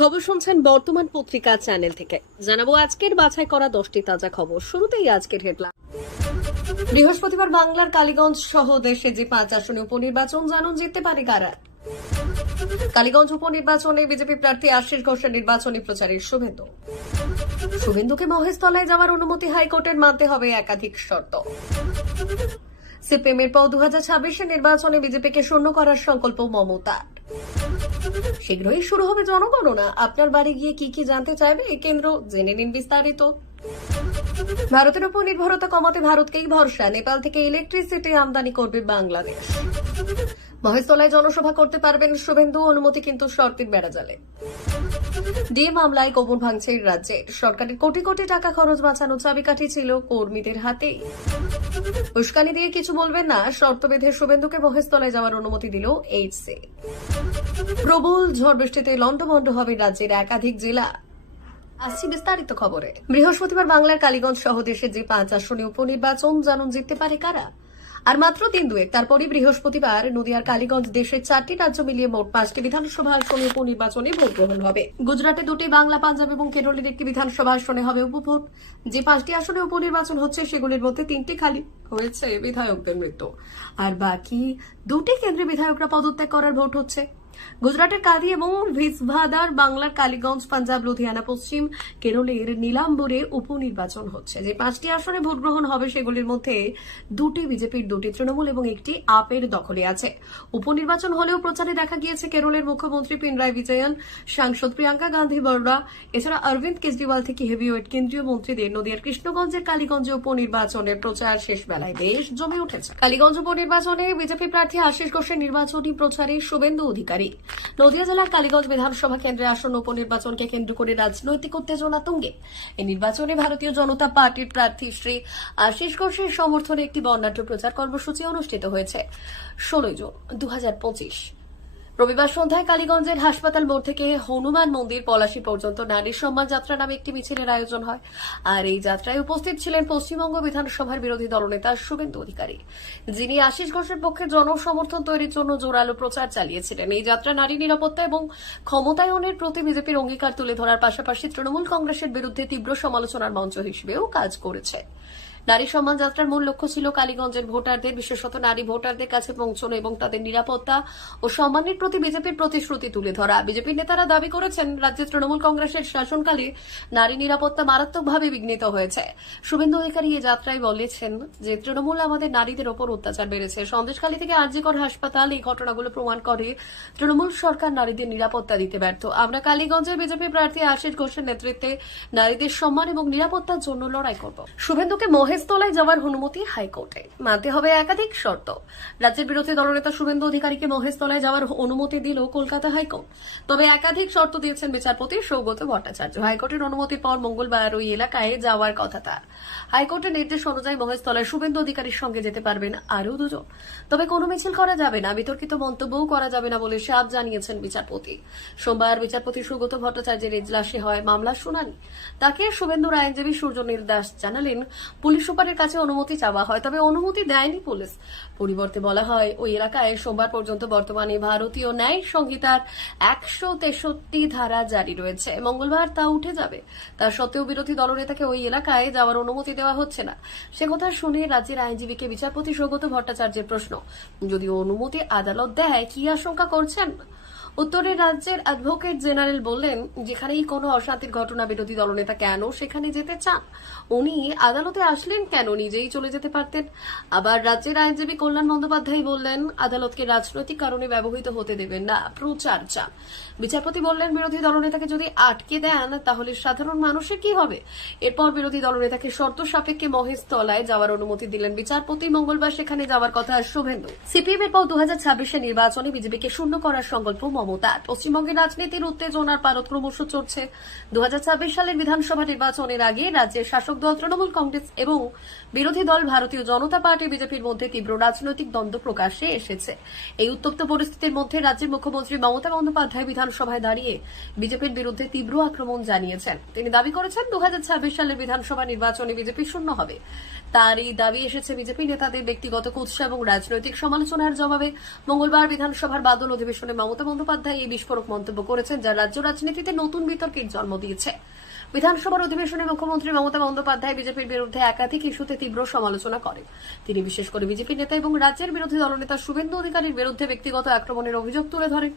খবর শুনছেন বর্তমান পত্রিকা চ্যানেল থেকে। জানাবো আজকের বাছাই করা 10টি তাজা খবর। শুরুতেই আজকের হেডলাইন। বৃহস্পতিবার বাংলার কালীগঞ্জ সহ দেশে যে 5 আসনে উপনির্বাচন, জানুন জিততে পারে কারা। কালীগঞ্জ উপনির্বাচনে বিজেপি প্রার্থী আশিস ঘোষের নির্বাচনী প্রচারে শুভেন্দুকে মহেশতলায় যাওয়ার অনুমতি হাইকোর্টের মানতে হবে একাধিক শর্ত। সিপিএমের পর 2026 নির্বাচনে বিজেপিকে শূন্য করার সংকল্প মমতার। শীঘ্রই শুরু হবে জনগণনা। আপনার বাড়ি গিয়ে কি কি জানতে চাইবে এই কেন্দ্র, জেনে নিন বিস্তারিত। ভারতের উপর নির্ভরতা কমাতে ভারতকেই ভরসা, নেপাল থেকে ইলেকট্রিসিটি আমদানি করবে বাংলাদেশ। মহেশতলায় জনসভা করতে পারবেন শুভেন্দু, অনুমতি কিন্তু শর্তের বেড়াজালে। ডিএ মামলায় কোমর ভাঙছে রাজ্যে, সরকারের কোটি কোটি টাকা খরচ বাঁচানো চাবিকাঠি ছিল কর্মীদের হাতেই। উস্কানি দিয়ে কিছু বলবেন না, শর্ত বেঁধে শুভেন্দুকে মহেশতলায় যাওয়ার অনুমতি দিল এইচসি। প্রবল ঝড় বৃষ্টিতে লন্ডভন্ড হবে রাজ্যের একাধিক জেলা। আসছি বিস্তারিত খবরে। বৃহস্পতিবার বাংলার কালীগঞ্জ সহ দেশের যে 5 আসনে উপনির্বাচন, জানুন জিততে পারে কারা। আর মাত্র 3-2 তারপরই বৃহস্পতিবার নদিয়ার কালীগঞ্জ দেশের 4টি রাজ্য মিলিয়ে মোট 5টি বিধানসভা আসনে উপনির্বাচনে ভোট গ্রহণ হবে। গুজরাটে 2টি, বাংলা, পাঞ্জাব এবং কেরলের একটি বিধানসভা আসনে হবে উপভোট। যে 5টি আসনে উপনির্বাচন হচ্ছে সেগুলির মধ্যে 3টি খালি হয়েছে বিধায়কদের মৃত্যু, আর বাকি 2টি কেন্দ্রে বিধায়করা পদত্যাগ করার ভোট হচ্ছে। গুজরাটের কাদি এবং ভিসভাদার, বাংলার কালীগঞ্জ, পাঞ্জাব, লুধিয়ানা, পশ্চিম কেরলের নীলাম্বরে উপনির্বাচন হচ্ছে। যে 5টি আসনে ভোট গ্রহণ হবে সেগুলির মধ্যে 2টি বিজেপির, 2টি তৃণমূল এবং 1টি আপের দখলে আছে। উপনির্বাচন হলেও প্রচারে দেখা গিয়েছে কেরলের মুখ্যমন্ত্রী পিনারাই বিজয়ন, সাংসদ প্রিয়াঙ্কা গান্ধী বররা, এছাড়া অরবিন্দ কেজরিওয়াল থেকে হেভিওয়েট কেন্দ্রীয় মন্ত্রীদের নদিয়ার কৃষ্ণগঞ্জের কালীগঞ্জে উপনির্বাচনের প্রচার শেষ বেলায় বেশ জমে উঠেছে। কালীগঞ্জ উপনির্বাচনে বিজেপি প্রার্থী আশিস ঘোষের নির্বাচনী প্রচারে শুভেন্দু অধিকারী। নদিয়া জেলার কালীগঞ্জ বিধানসভা কেন্দ্রে আসন্ন উপনির্বাচনকে কেন্দ্র করে রাজনৈতিক উত্তেজনা তুঙ্গে। এই নির্বাচনে ভারতীয় জনতা পার্টির প্রার্থী শ্রী আশিস ঘোষের সমর্থনে একটি বর্ণাঢ্য প্রচার কর্মসূচি অনুষ্ঠিত হয়েছে 16 জুন 2025। রবিবার সন্ধ্যায় কালীগঞ্জের হাসপাতাল মোড় থেকে হনুমান মন্দির পলাশী পর্যন্ত নারী সম্মান যাত্রা নামে একটি মিছিলের আয়োজন হয়। আর এই যাত্রায় উপস্থিত ছিলেন পশ্চিমবঙ্গ বিধানসভার বিরোধী দলনেতা শুভেন্দু অধিকারী, যিনি আশিস ঘোষের পক্ষে জনসমর্থন তৈরির জন্য জোরালো প্রচার চালিয়েছিলেন। এই যাত্রা নারী নিরাপত্তা এবং ক্ষমতায়নের প্রতি বিজেপির অঙ্গীকার তুলে ধরার পাশাপাশি তৃণমূল কংগ্রেসের বিরুদ্ধে তীব্র সমালোচনার মঞ্চ হিসেবেও কাজ করেছে। নারী সম্মান যাত্রার মূল লক্ষ্য ছিল কালীগঞ্জের ভোটারদের, বিশেষত নারী ভোটারদের কাছে পৌঁছানো এবং তাদের নিরাপত্তা ও সম্মানের প্রতি বিজেপির প্রতিশ্রুতি তুলে ধরা। বিজেপির নেতারা দাবি করেছেন, রাজ্যে তৃণমূল কংগ্রেসের শাসনকালে নারী নিরাপত্তা মারাত্মকভাবে বিঘ্নিত হয়েছে। শুভেন্দু অধিকারী এই যাত্রায় বলেছেন যে তৃণমূল আমাদের নারীদের ওপর অত্যাচার বেড়েছে। সন্দেশখালী থেকে আরজিকর হাসপাতাল, এই ঘটনাগুলো প্রমাণ করে তৃণমূল সরকার নারীদের নিরাপত্তা দিতে ব্যর্থ। আমরা কালীগঞ্জের বিজেপি প্রার্থী আশিস ঘোষের নেতৃত্বে নারীদের সম্মান এবং নিরাপত্তার জন্য লড়াই করব। শুভেন্দুকে মহেশতলায় যাওয়ার অনুমতি হাইকোর্টে মানতে হবে একাধিক শর্ত। রাজ্যের বিরোধী দলনেতা শুভেন্দু অধিকারীকে মহেশতলায় যাওয়ার অনুমতি দিল কলকাতা হাইকোর্ট, তবে একাধিক শর্ত দিয়েছেন বিচারপতি সৌগত ভট্টাচার্য। হাইকোর্টের অনুমতির পর মঙ্গলবার ওই এলাকায় যাওয়ার কথা তার। হাইকোর্টের নির্দেশ অনুযায়ী মহেশতলায় শুভেন্দু অধিকারীর সঙ্গে যেতে পারবেন আরও 2 জন, তবে কোনো মিছিল করা যাবে না, বিতর্কিত মন্তব্যও করা যাবে না বলে সাফ জানিয়েছেন বিচারপতি। সোমবার বিচারপতি সৌগত ভট্টাচার্যের এজলাসে হয় মামলার শুনানি। তাকে শুভেন্দুর আইনজীবী সূর্যনীল দাস জানালেন, পুলিশ সুপারের কাছে অনুমতি চাওয়া হয়, তবে অনুমতি দেয়নি পুলিশ। পরিবর্তে বলা হয়, ওই এলাকায় সোমবার পর্যন্ত বর্তমানে ভারতীয় ন্যায় সংহিতার 163 ধারা জারি রয়েছে। মঙ্গলবার তা উঠে যাবে। তা সত্ত্বেও বিরোধী দলনেতাকে ওই এলাকায় যাওয়ার অনুমতি দেওয়া হচ্ছে না। সে কথা শুনে রাজ্যের আইনজীবীকে বিচারপতি সৌগত ভট্টাচার্যের প্রশ্ন, যদি অনুমতি আদালত দেয় কি আশঙ্কা করছেন? উত্তরে রাজ্যের অ্যাডভোকেট জেনারেল বললেন, যেখানেই কোনো অশান্তির ঘটনা, বিরোধী দলনেতা কেন সেখানে যেতে চান? উনি আদালতে আসলেন কেন? নিজেই চলে যেতে পারতেন। আবার রাজ্যের আইনজীবী কল্যাণ বন্দ্যোপাধ্যায় বললেন, আদালতকে রাজনৈতিক কারণে ব্যবহৃত হতে দেবেন না, প্রচার চান। বিচারপতি বললেন, বিরোধী দলনেতাকে যদি আটকে দেন তাহলে সাধারণ মানুষের কি হবে? এরপর বিরোধী দলনেতাকে শর্ত সাপেক্ষে মহেশতলায় যাওয়ার অনুমতি দিলেন বিচারপতি। মঙ্গলবার সেখানে যাওয়ার কথা শুভেন্দু। সিপিএম এর পর 2026 নির্বাচনে বিজেপিকে শূন্য করার সংকল্প মমতার। পশ্চিমবঙ্গের রাজনীতির উত্তেজনার পারদ ক্রমশ চড়ছে। 2026 সালের বিধানসভা নির্বাচনের আগে রাজ্যের শাসক দল তৃণমূল কংগ্রেস এবং বিরোধী দল ভারতীয় জনতা পার্টি বিজেপির মধ্যে তীব্র রাজনৈতিক দ্বন্দ্ব প্রকাশ্যে এসেছে। এই উত্তপ্ত পরিস্থিতির মধ্যে রাজ্যের মুখ্যমন্ত্রী মমতা বন্দ্যোপাধ্যায় বিধানসভায় দাঁড়িয়ে বিজেপির বিরুদ্ধে তীব্র আক্রমণ জানিয়েছেন। তিনি দাবি করেছেন, 2026 সালের বিধানসভা নির্বাচনে বিজেপি শূন্য হবে। তার এই দাবি এসেছে বিজেপি নেতাদের ব্যক্তিগত কুৎসা এবং রাজনৈতিক সমালোচনার জবাবে। মঙ্গলবার বিধানসভার বাদল অধিবেশনে মমতা বন্দ্যোপাধ্যায় বন্দ্যোপাধ্যায় এই বিস্ফোরক মন্তব্য করেছেন, যা রাজ্য রাজনীতিতে নতুন বিতর্কের জন্ম দিয়েছে। বিধানসভার অধিবেশনে মুখ্যমন্ত্রী মমতা বন্দ্যোপাধ্যায় বিজেপির বিরুদ্ধে একাধিক ইস্যুতে তীব্র সমালোচনা করেন। তিনি বিশেষ করে বিজেপি নেতা এবং রাজ্যের বিরোধী দলনেতা শুভেন্দু অধিকারীর বিরুদ্ধে ব্যক্তিগত আক্রমণের অভিযোগ তুলে ধরেন।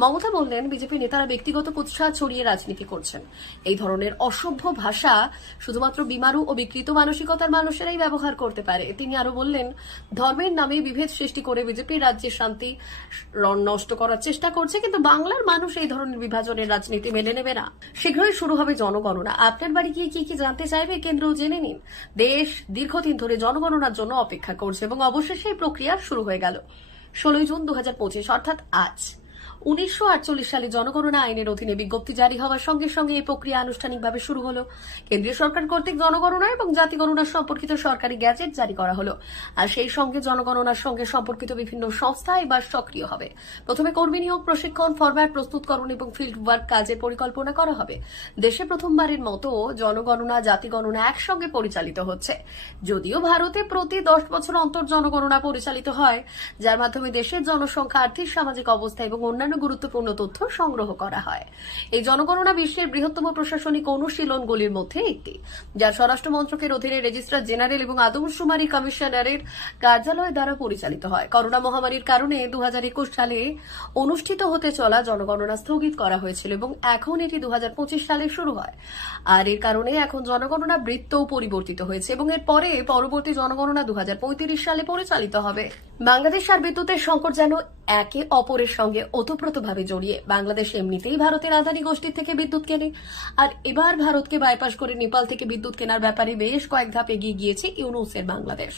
মমতা বললেন, বিজেপি নেতারা ব্যক্তিগত কুৎসা ছড়িয়ে রাজনীতি করছেন। এই ধরনের অসভ্য ভাষা শুধুমাত্র বিমারু ও বিকৃত মানসিকতার মানুষেরাই ব্যবহার করতে পারে। তিনি আরো বললেন, ধর্মের নামে বিভেদ সৃষ্টি করে বিজেপি রাজ্যের শান্তি নষ্ট করার চেষ্টা করছে, কিন্তু বাংলার মানুষ এই ধরনের বিভাজনের রাজনীতি মেনে নেবে না। শীঘ্রই শুরু হবে জনগণনা। আপনার বাড়ি গিয়ে কি কি জানতে চাইবে কেন্দ্র, জেনে নিন। দেশ দীর্ঘদিন ধরে জনগণনার জন্য অপেক্ষা করছে এবং অবশেষে এই প্রক্রিয়া শুরু হয়ে গেল 16 জুন 2025, অর্থাৎ আজ। 1948 সালে জনগণনা আইনের অধীনে বিজ্ঞপ্তি জারি হওয়ার সঙ্গে সঙ্গে এই প্রক্রিয়া আনুষ্ঠানিকভাবে শুরু হলো। কেন্দ্রীয় সরকার কর্তৃক জনগণনা এবং জাতি গণনা সম্পর্কিত সরকারি গ্যাজেট জারি করা হলো। আর সেই সঙ্গে জনগণনার সঙ্গে সম্পর্কিত বিভিন্ন সংস্থা এবার সক্রিয় হবে। প্রথমে কর্মী নিয়োগ, প্রশিক্ষণ, ফরম্যাট প্রস্তুতকরণ এবং ফিল্ড ওয়ার্ক কাজের পরিকল্পনা করা হবে। দেশে প্রথমবারের মতো জনগণনা, জাতি গণনা একসঙ্গে পরিচালিত হচ্ছে। যদিও ভারতে প্রতি 10 বছর অন্তর জনগণনা পরিচালিত হয়, যার মাধ্যমে দেশের জনসংখ্যা, আর্থিক সামাজিক অবস্থা এবং অন্যান্য গুরুত্বপূর্ণ তথ্য সংগ্রহ করা হয়। এই জনগণনা বিশ্বের বৃহত্তম প্রশাসনিক অনুশীলনগুলির মধ্যে একটি, যা স্বরাষ্ট্র মন্ত্রকের অধীনে রেজিস্ট্রার জেনারেল এবং আদমশুমারি কমিশনারের কার্যালয় দ্বারা পরিচালিত হয়। করোনা মহামারীর কারণে 2021 সালে অনুষ্ঠিত হতে চলা জনগণনা স্থগিত করা হয়েছিল এবং এখন এটি 2025 সালে শুরু হয়। আর এর কারণে এখন জনগণনা বৃত্তও পরিবর্তিত হয়েছে এবং এর পরে পরবর্তী জনগণনা 2035 সালে পরিচালিত হবে। বাংলাদেশ আর বিদ্যুতের সংকট যেন একে অপরের সঙ্গে ওতপ্রোতভাবে জড়িয়ে। বাংলাদেশ এমনিতেই ভারতের আদানি গোষ্ঠীর থেকে বিদ্যুৎ কেনে, আর এবার ভারতকে বাইপাস করে নেপাল থেকে বিদ্যুৎ কেনার ব্যাপারে বেশ কয়েক ধাপ এগিয়ে গিয়েছে ইউনুসের বাংলাদেশ।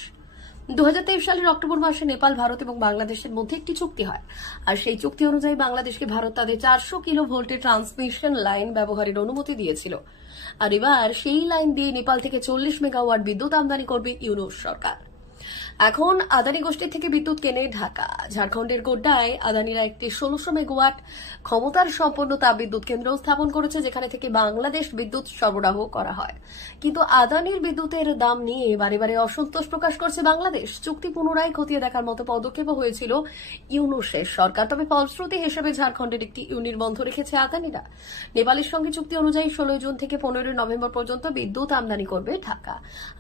2023 সালের অক্টোবর মাসে নেপাল, ভারত এবং বাংলাদেশের মধ্যে একটি চুক্তি হয়। আর সেই চুক্তি অনুযায়ী বাংলাদেশকে ভারত তাদের 400 কিলো ভোল্টের ট্রান্সমিশন লাইন ব্যবহারের অনুমতি দিয়েছিল। আর এবার সেই লাইন দিয়ে নেপাল থেকে 40 মেগাওয়াট বিদ্যুৎ আমদানি করবে ইউনুস সরকার। এখন আদানি গোষ্ঠী থেকে বিদ্যুৎ কেনে ঢাকা। ঝাড়খণ্ডের গোড্ডায় আদানিরা একটি 1600 মেগাওয়াট ক্ষমতার সম্পন্ন তাপবিদ্যুৎ কেন্দ্র স্থাপন করেছে, যেখানে থেকে বাংলাদেশ বিদ্যুৎ সরবরাহ করা হয়। কিন্তু আদানির বিদ্যুতের দাম নিয়ে বারে বারে অসন্তোষ প্রকাশ করছে বাংলাদেশ। চুক্তি পুনরায় খতিয়ে দেখার মতো পদক্ষেপও হয়েছিল ইউনুসের সরকার, তবে ফলশ্রুতি হিসেবে ঝাড়খণ্ডের একটি ইউনিট বন্ধ রেখেছে আদানিরা। নেপালের সঙ্গে চুক্তি অনুযায়ী 16 জুন থেকে 15 নভেম্বর পর্যন্ত বিদ্যুৎ আমদানি করবে ঢাকা।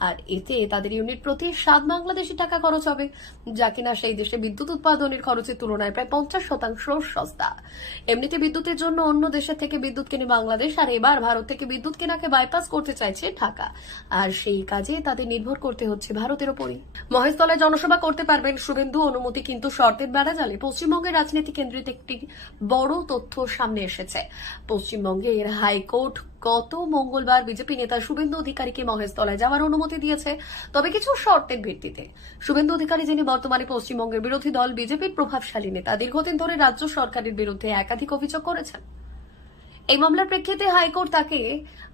আর এতে তাদের ইউনিট প্রতি 7 বাংলাদেশি টাকা খরচ হবে, যা কিনা সেই দেশে বিদ্যুৎ উৎপাদনের খরচের তুলনায় প্রায় 50% সস্তা। এমনিতে বিদ্যুতের জন্য অন্য দেশের থেকে বিদ্যুৎ কেনে বাংলাদেশ, আর এবার ভারত থেকে বিদ্যুৎ কেনাকে বাইপাস করতে চাইছে ঢাকা। আর সেই কাজে তাদের নির্ভর করতে হচ্ছে ভারতের ওপরই। মহেশতলায় জনসভা করতে পারবেন শুভেন্দু, অনুমতি কিন্তু শর্তের বেড়াজালে। পশ্চিমবঙ্গের রাজনীতি কেন্দ্রিত একটি বড় তথ্য সামনে এসেছে। পশ্চিমবঙ্গের হাইকোর্ট গত মঙ্গলবার বিজেপি নেতা শুভেন্দু অধিকারীকে মহেশতলায় যাওয়ার অনুমতি দিয়েছে, তবে কিছু শর্তের ভিত্তিতে। শুভেন্দু অধিকারী, যিনি বর্তমানে পশ্চিমবঙ্গের বিরোধী দল বিজেপির প্রভাবশালী নেতা, দীর্ঘদিন ধরে রাজ্য সরকারের বিরুদ্ধে একাধিক অভিযোগ করেছেন। এই মামলার প্রেক্ষিতে হাইকোর্ট তাকে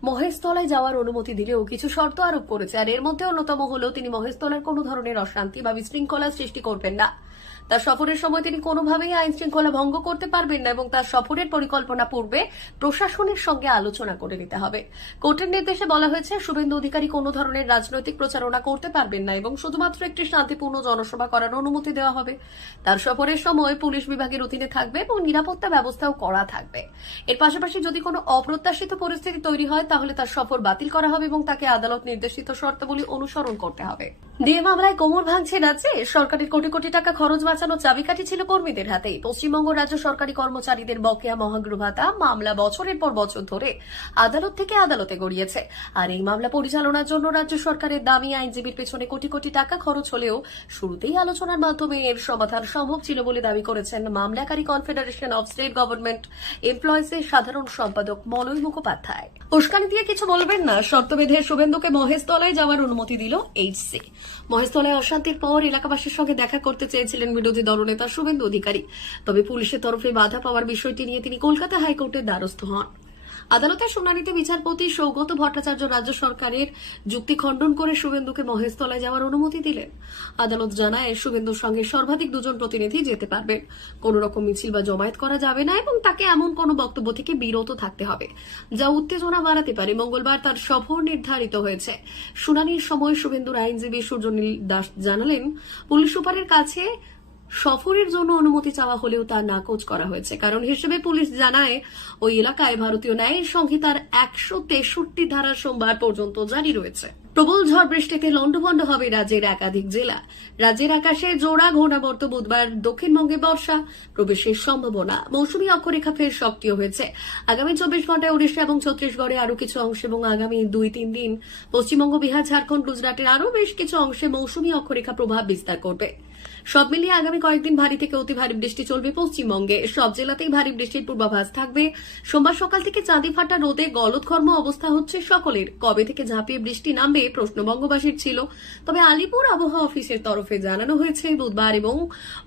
মহেশতলায় যাওয়ার অনুমতি দিলেও কিছু শর্ত আরোপ করেছে। আর এর মধ্যে অন্যতম হল, তিনি মহেশতলার কোনো ধরনের অশান্তি বা বিশৃঙ্খলা সৃষ্টি করবেন না। তার সফরের সময় তিনি কোনোভাবেই আইন শৃঙ্খলা ভঙ্গ করতে পারবেন না এবং তার সফরের পরিকল্পনা পূর্বে প্রশাসনের সঙ্গে আলোচনা করে নিতে হবে। কোর্টের নির্দেশে বলা হয়েছে, শুভেন্দু অধিকারী কোনো ধরনের রাজনৈতিক প্রচারণা করতে পারবেন না এবং শুধুমাত্র একটি শান্তিপূর্ণ জনসভা করার অনুমতি দেওয়া হবে। তার সফরের সময় পুলিশ বিভাগের অধীনে থাকবে এবং নিরাপত্তা ব্যবস্থাও করা থাকবে। এর পাশাপাশি যদি কোনো অপ্রত্যাশিত পরিস্থিতি তৈরি হয়, তাহলে তার সফর বাতিল করা হবে এবং তাকে আদালত নির্দেশিত শর্তাবলী অনুসরণ করতে হবে। ডিএ মামলায় কোমর ভাঙছে রাজ্যে। সরকারের কোটি কোটি টাকা খরচ বাঁচানো চাবিকাঠি ছিল কর্মীদের হাতেই। পশ্চিমবঙ্গ রাজ্য সরকারি কর্মচারীদের বকেয়া মহার্ঘ ভাতা মামলা বছরের পর বছর ধরে আদালত থেকে আদালতে গড়িয়েছে। আর এই মামলা পরিচালনার জন্য রাজ্য সরকারের দামি আইনজীবীর পেছনে কোটি কোটি টাকা খরচ হলেও শুরুতেই আলোচনার মাধ্যমে এর সমাধান সম্ভব ছিল বলে দাবি করেছেন মামলাকারী কনফেডারেশন অব স্টেট গভর্নমেন্ট এমপ্লয়িজের সাধারণ সম্পাদক মলয় মুখোপাধ্যায়। উস্কানি দিয়ে কিছু বলবেন না, শর্ত বেঁধে শুভেন্দুকে মহেশতলায় যাওয়ার অনুমতি দিল এইচসি। মহেশতলায় অশান্তির পর এলাকাবাসীর সঙ্গে দেখা করতে চেয়েছিলেন বিরোধী দলনেতা শুভেন্দু অধিকারী, তবে পুলিশের তরফে বাধা পাওয়ার বিষয়টি নিয়ে তিনি কলকাতা হাইকোর্টের দ্বারস্থ হন। আদালতের শুনানিতে বিচারপতি সৌগত ভট্টাচার্য রাজ্য সরকারের যুক্তি খণ্ডন করে শুভেন্দুকে মহেশতলায় যাওয়ার অনুমতি দিলেন। আদালত জানায়, শুভেন্দুর সঙ্গে সর্বাধিক 2 জন প্রতিনিধি যেতে পারবেন। কোন রকম মিছিল বা জমায়েত করা যাবে না এবং তাকে এমন কোনো বক্তব্য থেকে বিরত থাকতে হবে যা উত্তেজনা বাড়াতে পারে। মঙ্গলবার তার সফর নির্ধারিত হয়েছে। শুনানির সময় শুভেন্দুর আইনজীবী সূর্যনীল দাস জানালেন, পুলিশ সুপারের কাছে সফরের জন্য অনুমতি চাওয়া হলেও তা নাকচ করা হয়েছে। কারণ হিসেবে পুলিশ জানায় ওই এলাকায় ভারতীয় ন্যায় সংহিতার 163 ধারা সোমবার পর্যন্ত জারি রয়েছে। প্রবল ঝড় বৃষ্টিতে লন্ডভন্ড হবে রাজ্যের একাধিক জেলা। রাজ্যের আকাশে জোড়া ঘূর্ণাবর্ত, বুধবার দক্ষিণবঙ্গে বর্ষা প্রবেশের সম্ভাবনা। মৌসুমী অক্ষরেখা ফের সক্রিয় হয়েছে। আগামী 24 ঘন্টায় ওড়িশা এবং ছত্তিশগড়ে আরো কিছু অংশে এবং আগামী 2-3 দিন পশ্চিমবঙ্গ, বিহার, ঝাড়খণ্ড, গুজরাটের আরো বেশ কিছু অংশে মৌসুমী অক্ষরেখা প্রভাব বিস্তার করবে। সব মিলিয়ে আগামী কয়েকদিন ভারী থেকে অতি ভারী বৃষ্টি চলবে পশ্চিমবঙ্গে। সব জেলাতেই ভারী বৃষ্টির পূর্বাভাস থাকবে। সোমবার সকাল থেকে চাঁদি ফাটা রোদে গলদঘর্ম অবস্থা হচ্ছে সকলের। কবে থেকে ঝাঁপিয়ে বৃষ্টি নামবে প্রশ্ন বঙ্গবাসীর ছিল। তবে আলিপুর আবহাওয়া অফিসের তরফে জানানো হয়েছে বুধবার এবং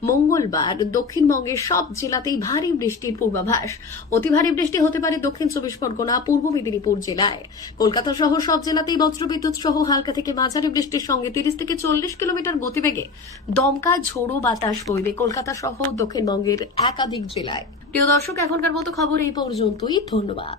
মঙ্গলবার দক্ষিণবঙ্গের সব জেলাতেই ভারী বৃষ্টির পূর্বাভাস। অতি ভারী বৃষ্টি হতে পারে দক্ষিণ 24 পরগনা, পূর্ব মেদিনীপুর জেলায়। কলকাতা সহ সব জেলাতেই বজ্রবিদ্যুৎ সহ হালকা থেকে মাঝারি বৃষ্টির সঙ্গে 30 থেকে 40 কিলোমিটার গতিবেগে দমকা ঝোড়ো বাতাস বইবে কলকাতা সহ দক্ষিণবঙ্গের একাধিক জেলায়। প্রিয় দর্শক, এখনকার মতো খবর এই পর্যন্তই। ধন্যবাদ।